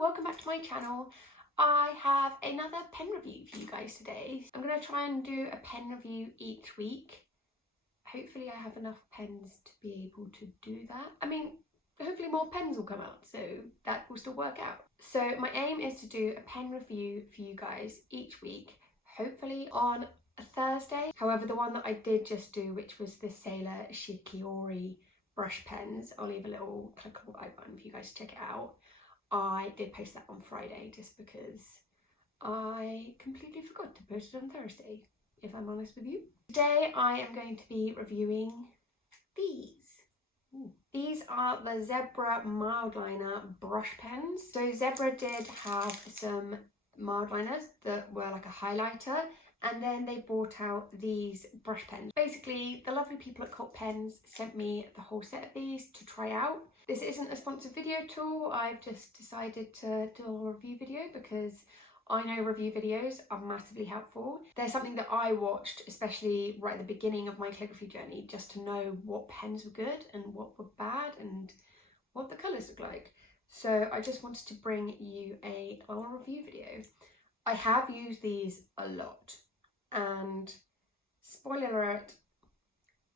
welcome back to my channel. I have another pen review for you guys today. I'm going to try and do a pen review each week. Hopefully I have enough pens to be able to do that. I mean, hopefully more pens will come out, so that will still work out. So my aim is to do a pen review for you guys each week, hopefully on a Thursday. However, the one that I did just do, which was the Sailor Shikiori brush pens, I'll leave a little clickable icon for you guys to check it out. I did post that on Friday just because I completely forgot to post it on Thursday, if I'm honest with you. Today I am going to be reviewing these. These are the Zebra Mildliner brush pens. So Zebra did have some Mildliners that were like a highlighter, and then they brought out these brush pens. Basically, the lovely people at Cult Pens sent me the whole set of these to try out. This isn't a sponsored video at all. I've just decided to do a review video because I know review videos are massively helpful. They're something that I watched, especially right at the beginning of my calligraphy journey, just to know what pens were good and what were bad and what the colours look like. So I just wanted to bring you a little review video. I have used these a lot, and spoiler alert,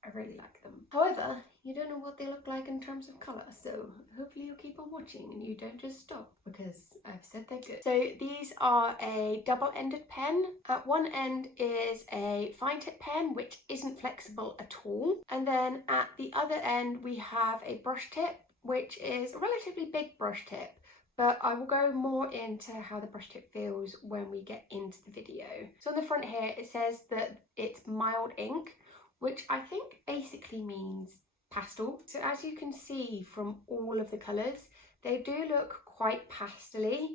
I really like them. However, you don't know what they look like in terms of colour, so hopefully you'll keep on watching and you don't just stop because I've said they're good. So these are a double-ended pen. At one end is a fine tip pen, which isn't flexible at all. And then at the other end, we have a brush tip, which is a relatively big brush tip, but I will go more into how the brush tip feels when we get into the video. So on the front here, it says that it's mild ink, which I think basically means pastel. So as you can see from all of the colours, they do look quite pastel-y,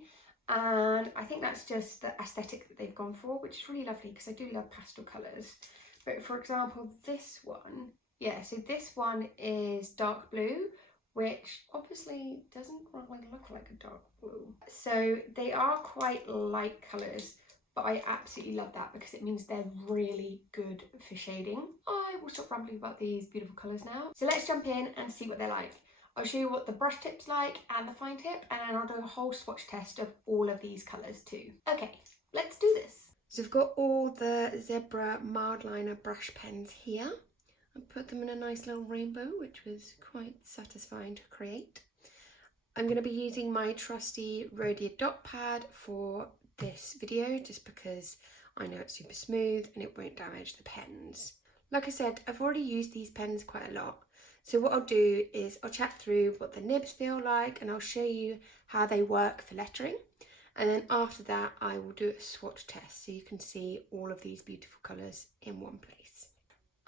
and I think that's just the aesthetic that they've gone for, which is really lovely because I do love pastel colours. But for example, this one, so this one is dark blue, which obviously doesn't really look like a dark blue. So they are quite light colours, but I absolutely love that because it means they're really good for shading. I will stop rambling about these beautiful colours now. So let's jump in and see what they're like. I'll show you what the brush tip's like and the fine tip, and then I'll do a whole swatch test of all of these colours too. Okay, let's do this. So I've got all the Zebra Mildliner brush pens here. I put them in a nice little rainbow, which was quite satisfying to create. I'm going to be using my trusty Rhodia dot pad for this video just because I know it's super smooth and it won't damage the pens. Like I said, I've already used these pens quite a lot, so what I'll do is I'll chat through what the nibs feel like and I'll show you how they work for lettering, and then after that I will do a swatch test so you can see all of these beautiful colours in one place.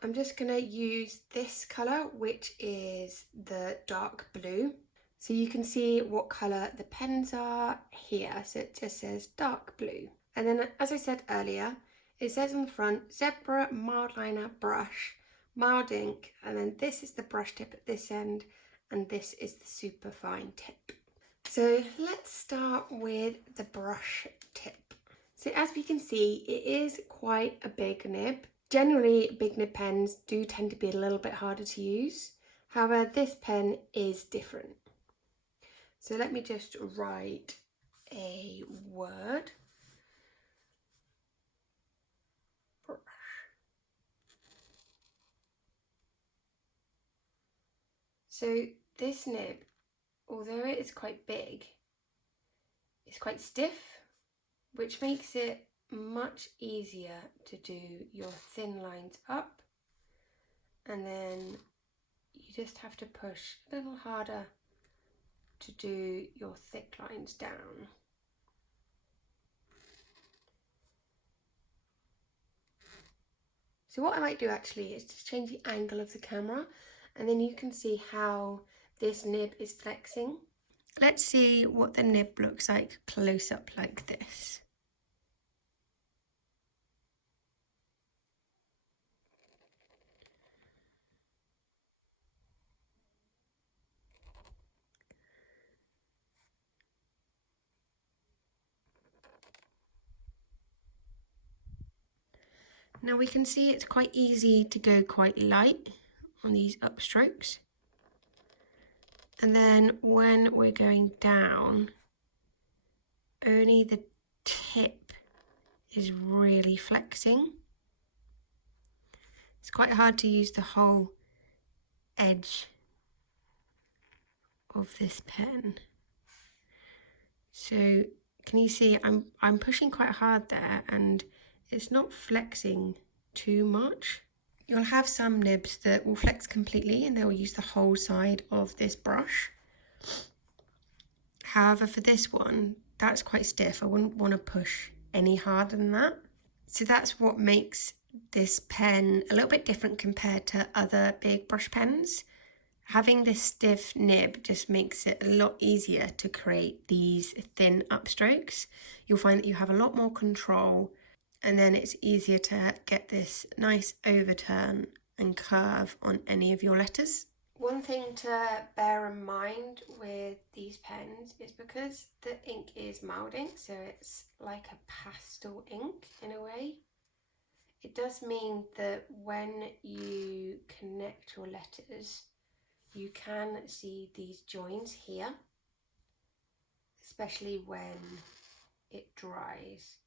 I'm just going to use this colour, which is the dark blue. So you can see what colour the pens are here. So it just says dark blue. And then, as I said earlier, it says on the front, Zebra Mildliner brush, mild ink. And then this is the brush tip at this end, and this is the super fine tip. So let's start with the brush tip. So as we can see, it is quite a big nib. Generally, big nib pens do tend to be a little bit harder to use. However, this pen is different. So let me just write a word. Brush. So this nib, although it is quite big, it's quite stiff, which makes it much easier to do your thin lines up, and then you just have to push a little harder to do your thick lines down. So what I might do actually is just change the angle of the camera, and then you can see how this nib is flexing. Let's see what the nib looks like close up like this. Now we can see it's quite easy to go quite light on these upstrokes. And then when we're going down, only the tip is really flexing. It's quite hard to use the whole edge of this pen. So can you see I'm pushing quite hard there and it's not flexing too much. You'll have some nibs that will flex completely and they'll use the whole side of this brush. However, for this one, that's quite stiff. I wouldn't want to push any harder than that. So that's what makes this pen a little bit different compared to other big brush pens. Having this stiff nib just makes it a lot easier to create these thin upstrokes. You'll find that you have a lot more control, and then it's easier to get this nice overturn and curve on any of your letters. One thing to bear in mind with these pens is because the ink is mild ink, so it's like a pastel ink in a way, it does mean that when you connect your letters, you can see these joins here, especially when it dries.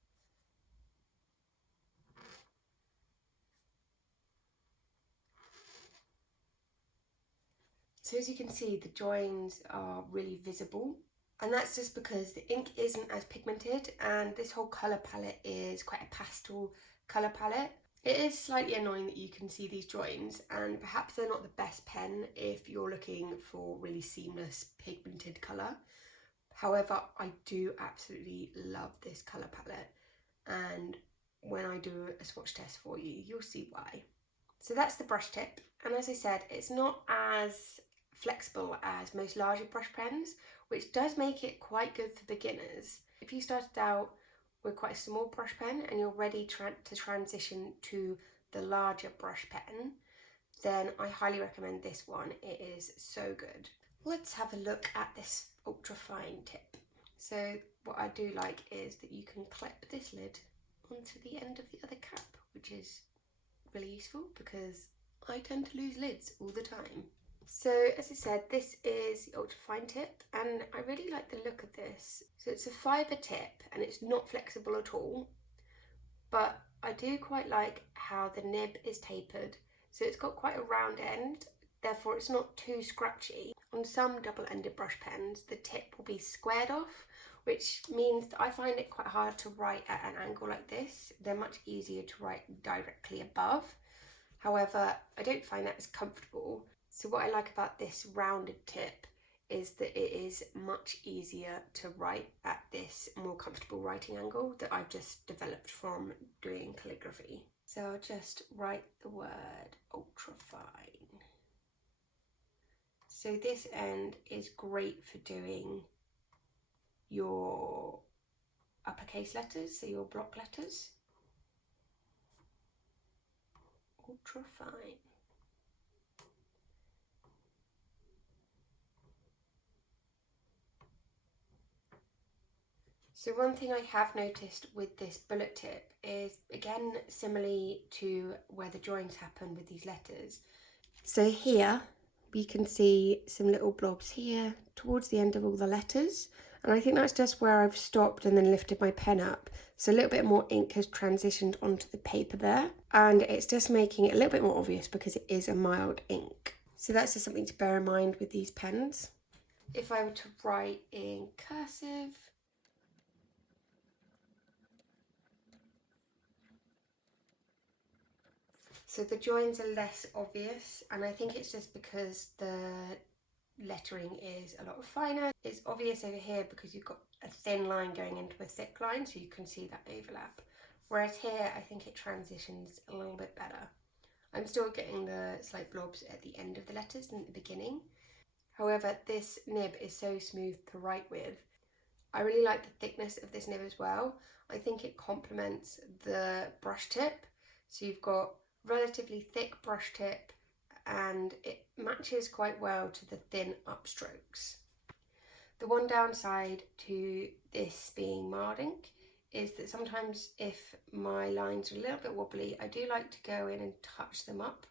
So as you can see, the joins are really visible, and that's just because the ink isn't as pigmented and this whole colour palette is quite a pastel colour palette. It is slightly annoying that you can see these joins, and perhaps they're not the best pen if you're looking for really seamless pigmented colour. However, I do absolutely love this colour palette, and when I do a swatch test for you, you'll see why. So that's the brush tip, and as I said, it's not as flexible as most larger brush pens, which does make it quite good for beginners. If you started out with quite a small brush pen and you're ready to transition to the larger brush pen, then I highly recommend this one. It is so good. Let's have a look at this ultrafine tip. So what I do like is that you can clip this lid onto the end of the other cap, which is really useful because I tend to lose lids all the time. So as I said, this is the ultrafine tip, and I really like the look of this. So it's a fibre tip and it's not flexible at all, but I do quite like how the nib is tapered. So it's got quite a round end, therefore it's not too scratchy. On some double-ended brush pens, the tip will be squared off, which means that I find it quite hard to write at an angle like this. They're much easier to write directly above. However, I don't find that as comfortable. So what I like about this rounded tip is that it is much easier to write at this more comfortable writing angle that I've just developed from doing calligraphy. So I'll just write the word ultrafine. So this end is great for doing your uppercase letters, so your block letters. Ultrafine. So one thing I have noticed with this bullet tip is, again, similarly to where the joins happen with these letters. So here we can see some little blobs here towards the end of all the letters. And I think that's just where I've stopped and then lifted my pen up. So a little bit more ink has transitioned onto the paper there. And it's just making it a little bit more obvious because it is a mild ink. So that's just something to bear in mind with these pens. If I were to write in cursive, so the joins are less obvious, and I think it's just because the lettering is a lot finer. It's obvious over here because you've got a thin line going into a thick line, so you can see that overlap. Whereas here, I think it transitions a little bit better. I'm still getting the slight blobs at the end of the letters and at the beginning. However, this nib is so smooth to write with. I really like the thickness of this nib as well. I think it complements the brush tip. So you've got relatively thick brush tip and it matches quite well to the thin upstrokes. The one downside to this being mild ink is that sometimes if my lines are a little bit wobbly, I do like to go in and touch them up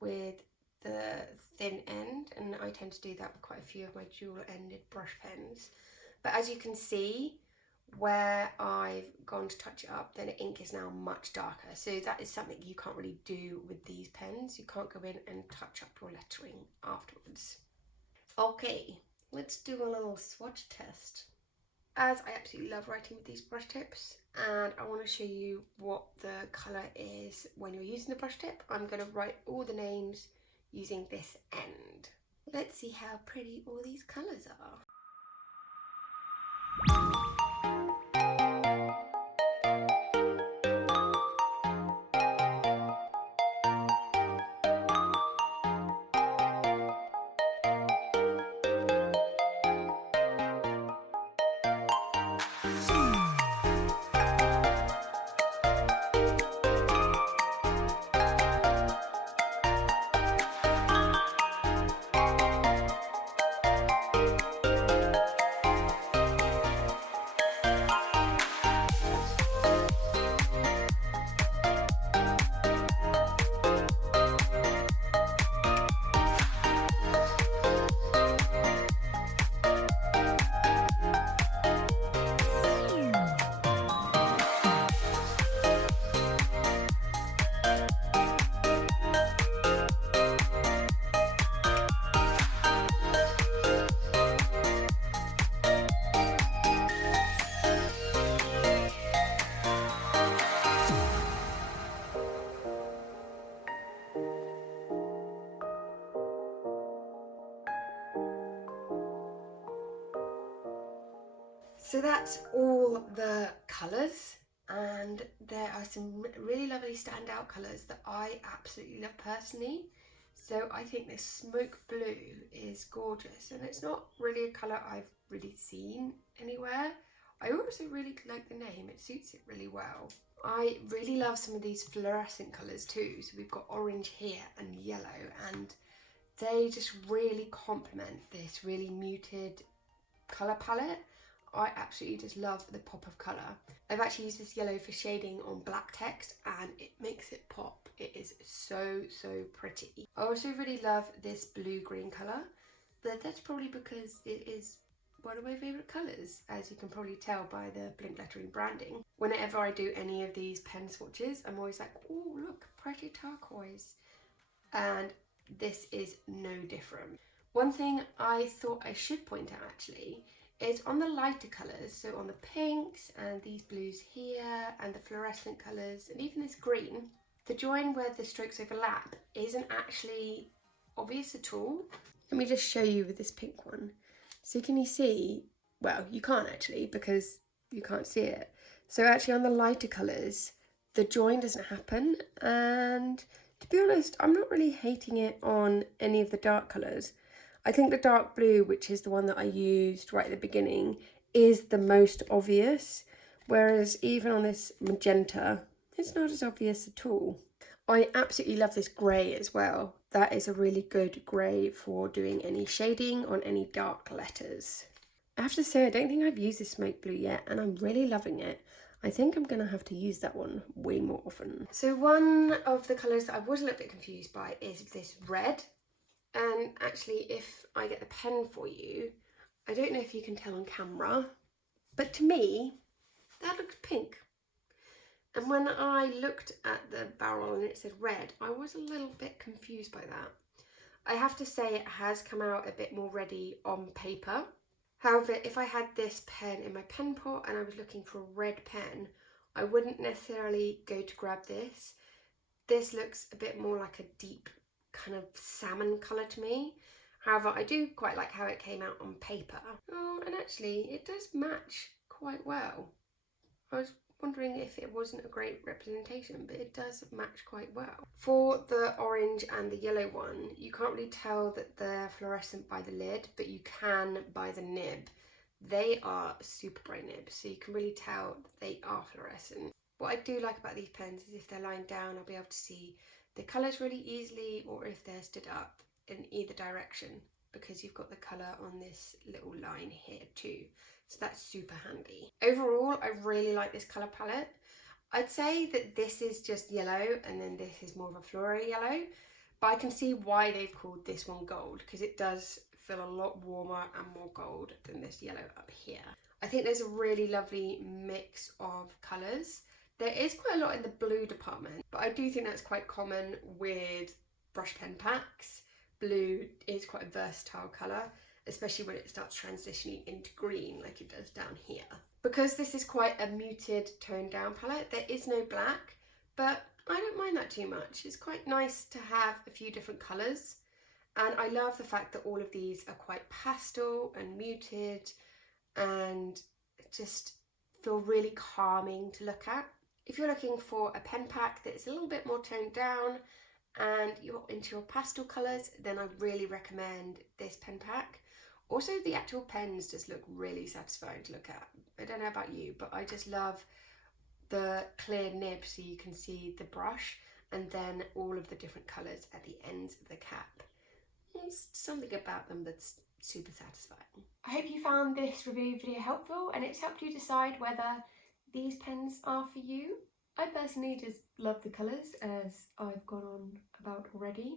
with the thin end, and I tend to do that with quite a few of my dual-ended brush pens. But as you can see, where I've gone to touch it up, then the ink is now much darker. So that is something you can't really do with these pens. You can't go in and touch up your lettering afterwards. Okay, let's do a little swatch test. As I absolutely love writing with these brush tips, and I want to show you what the colour is when you're using the brush tip, I'm going to write all the names using this end. Let's see how pretty all these colours are. So that's all the colours, and there are some really lovely standout colours that I absolutely love personally. So I think this smoke blue is gorgeous, and it's not really a colour I've really seen anywhere. I also really like the name, it suits it really well. I really love some of these fluorescent colours too. So we've got orange here and yellow, and they just really complement this really muted colour palette. I absolutely just love the pop of colour. I've actually used this yellow for shading on black text, and it makes it pop. It is so pretty. I also really love this blue-green colour, but that's probably because it is one of my favourite colours, as you can probably tell by the Blink lettering branding. Whenever I do any of these pen swatches, I'm always like, oh look, pretty turquoise. And this is no different. One thing I thought I should point out actually is on the lighter colours, so on the pinks and these blues here and the fluorescent colours and even this green, the join where the strokes overlap isn't actually obvious at all. Let me just show you with this pink one. So can you see, well you can't actually because you can't see it. So actually on the lighter colours the join doesn't happen, and to be honest I'm not really hating it on any of the dark colours. I think the dark blue, which is the one that I used right at the beginning, is the most obvious, whereas even on this magenta, it's not as obvious at all. I absolutely love this grey as well. That is a really good grey for doing any shading on any dark letters. I have to say, I don't think I've used this smoke blue yet, and I'm really loving it. I think I'm going to have to use that one way more often. So one of the colours that I was a little bit confused by is this red. And actually, if I get the pen for you, I don't know if you can tell on camera, but to me, that looks pink. And when I looked at the barrel and it said red, I was a little bit confused by that. I have to say it has come out a bit more reddy on paper. However, if I had this pen in my pen pot and I was looking for a red pen, I wouldn't necessarily go to grab this. This looks a bit more like a deep kind of salmon colour to me. However, I do quite like how it came out on paper. Oh, and actually it does match quite well. I was wondering if it wasn't a great representation, but it does match quite well. For the orange and the yellow one, you can't really tell that they're fluorescent by the lid, but you can by the nib. They are super bright nibs, so you can really tell that they are fluorescent. What I do like about these pens is if they're lying down, I'll be able to see the colours really easily, or if they're stood up in either direction, because you've got the colour on this little line here too. So that's super handy. Overall, I really like this colour palette. I'd say that this is just yellow and then this is more of a floral yellow, but I can see why they've called this one gold, because it does feel a lot warmer and more gold than this yellow up here. I think there's a really lovely mix of colours. There is quite a lot in the blue department, but I do think that's quite common with brush pen packs. Blue is quite a versatile colour, especially when it starts transitioning into green like it does down here. Because this is quite a muted toned down palette, there is no black, but I don't mind that too much. It's quite nice to have a few different colours, and I love the fact that all of these are quite pastel and muted and just feel really calming to look at. If you're looking for a pen pack that's a little bit more toned down and you're into your pastel colours, then I really recommend this pen pack. Also, the actual pens just look really satisfying to look at. I don't know about you, but I just love the clear nib so you can see the brush and then all of the different colours at the ends of the cap. There's something about them that's super satisfying. I hope you found this review video helpful and it's helped you decide whether these pens are for you. I personally just love the colours, as I've gone on about already.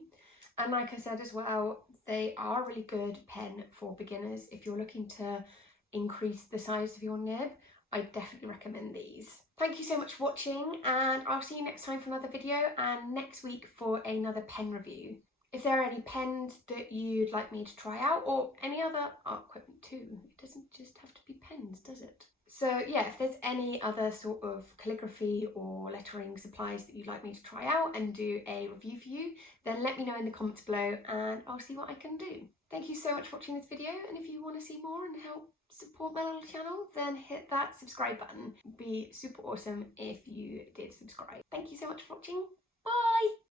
And like I said as well, they are a really good pen for beginners. If you're looking to increase the size of your nib, I definitely recommend these. Thank you so much for watching, and I'll see you next time for another video and next week for another pen review. If there are any pens that you'd like me to try out, or any other art equipment too, it doesn't just have to be pens, does it? So yeah, if there's any other sort of calligraphy or lettering supplies that you'd like me to try out and do a review for you, then let me know in the comments below and I'll see what I can do. Thank you so much for watching this video, and if you want to see more and help support my little channel, then hit that subscribe button. It'd be super awesome if you did subscribe. Thank you so much for watching. Bye!